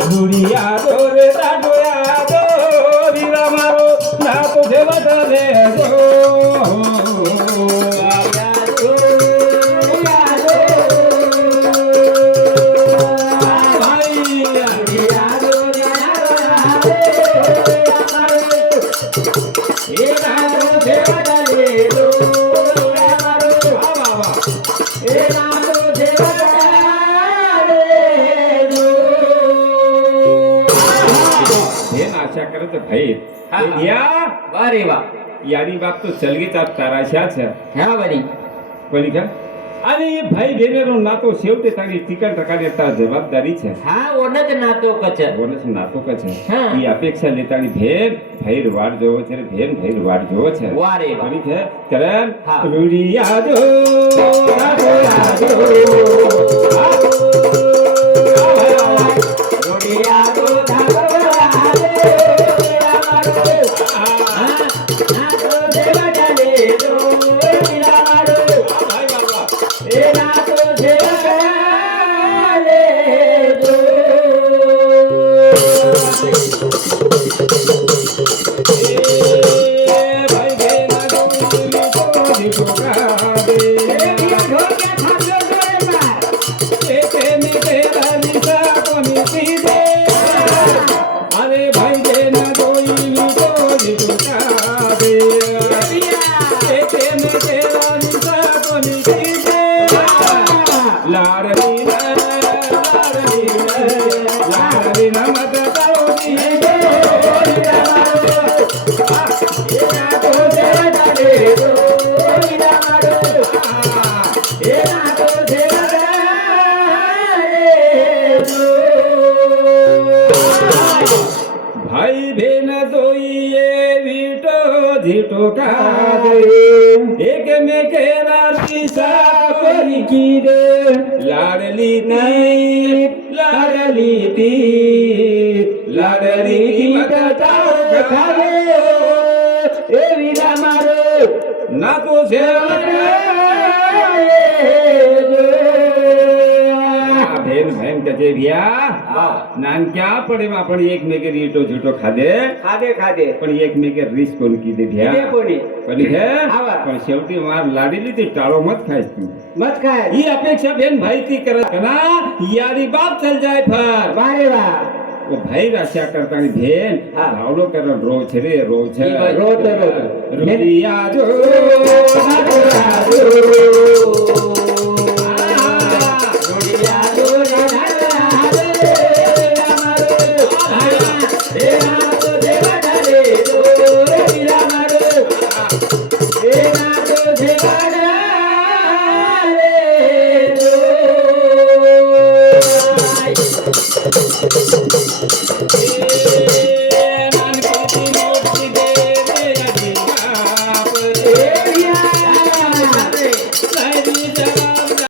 दुनिया रे दाडोया दो वीरा मारो ना तुझे बदले दो अरे वा यारी बाप तो चलगीच आप ताराशाच ह्या बरी कोणी का आणि भाई बहिणीનો નાતો છેવટે તારી ટિકટ ટકાને તા જવાબદારી છે હા ઓનજ નાતો કચ ઓનજ નાતો કચ હા ઈ અપેક્ષા લેતાની ભેર ભૈર વાડ જોવો છે ભેર ભૈર વાડ જોવો છે વારે કોની છે કરન હા રૂડિયા જો રાડોયા જો રૂડિયા જો झीटो का एक में केरा दिशा कोरी की रे लाडली ती बताओ खावे ए वीरा मारो ना तो भेन भेन कजे भैया नानक्या पडे आपण एकमेके रीटो झुटो खादे पण एकमेके रिस कोण की दे भैया पण हे पण शेवटी मार लाडीली ती टाळो मत खायस तू मत खाय ही अपेक्षा बेन भाई ती करत ना यारी बाप चल जाय फर बारे वा वो भाई राशा करता नि भेन भावलो कर रो छे रे रो छे रो रुदिया जो